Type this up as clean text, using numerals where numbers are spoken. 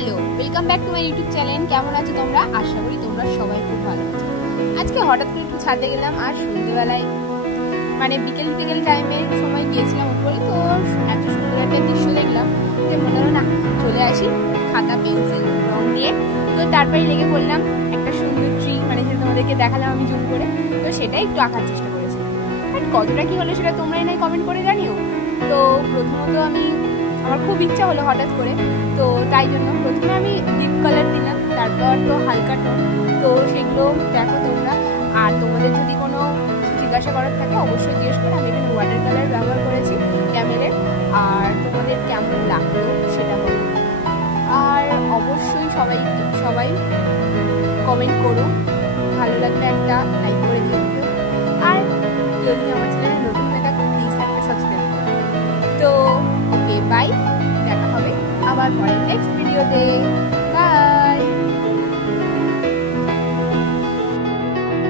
Hello, welcome back to my YouTube channel. কেমন আছো তোমরা? আশা করি তোমরা সবাই খুব ভালো আছো। আজকে হঠাৎ করে একটু ছাদে গেলাম, আর সন্ধ্যেবেলায় মানে বিকেল টাইমে সময় গিয়েছিলাম উপরে। তো এত সুন্দর একটা দৃশ্য দেখলাম যে মনে হলো না চলে আসি খাতা পেন্সিল রং নিয়ে। তো তারপরে লেগে পড়লাম একটা সুন্দর ট্রি, মানে যেটা তোমাদেরকে দেখালাম আমি জুম করে, তো সেটাই একটু আঁকার চেষ্টা করেছি। বাট কতটা কি হলো সেটা তোমরাই নাই কমেন্ট করে জানিও। তো প্রথমত আমার খুব ইচ্ছা হলো হঠাৎ করে, তো তাই জন্য প্রথমে আমি ডিপ কালার দিলাম, তারপর তো হালকা টোন। তো সেগুলো দেখো তোমরা, আর তোমাদের যদি কোনো জিজ্ঞাসা করার থাকে অবশ্যই জিজ্ঞেস করে। আমি এখানে ওয়াটার কালার ব্যবহার করেছি ক্যামেলের। আর তোমাদের কেমন লাগলো সেটা বলো, আর অবশ্যই সবাই কমেন্ট করো, ভালো লাগলে একটা লাইক করে দিও। আর যদি আমার চ্যানেলে নতুন হয়ে থাকো প্লিজ একটা সাবস্ক্রাইব করো। তো ওকে, বাই, দেখা হবে আবার পরে নেক্সট ভিডিওতে।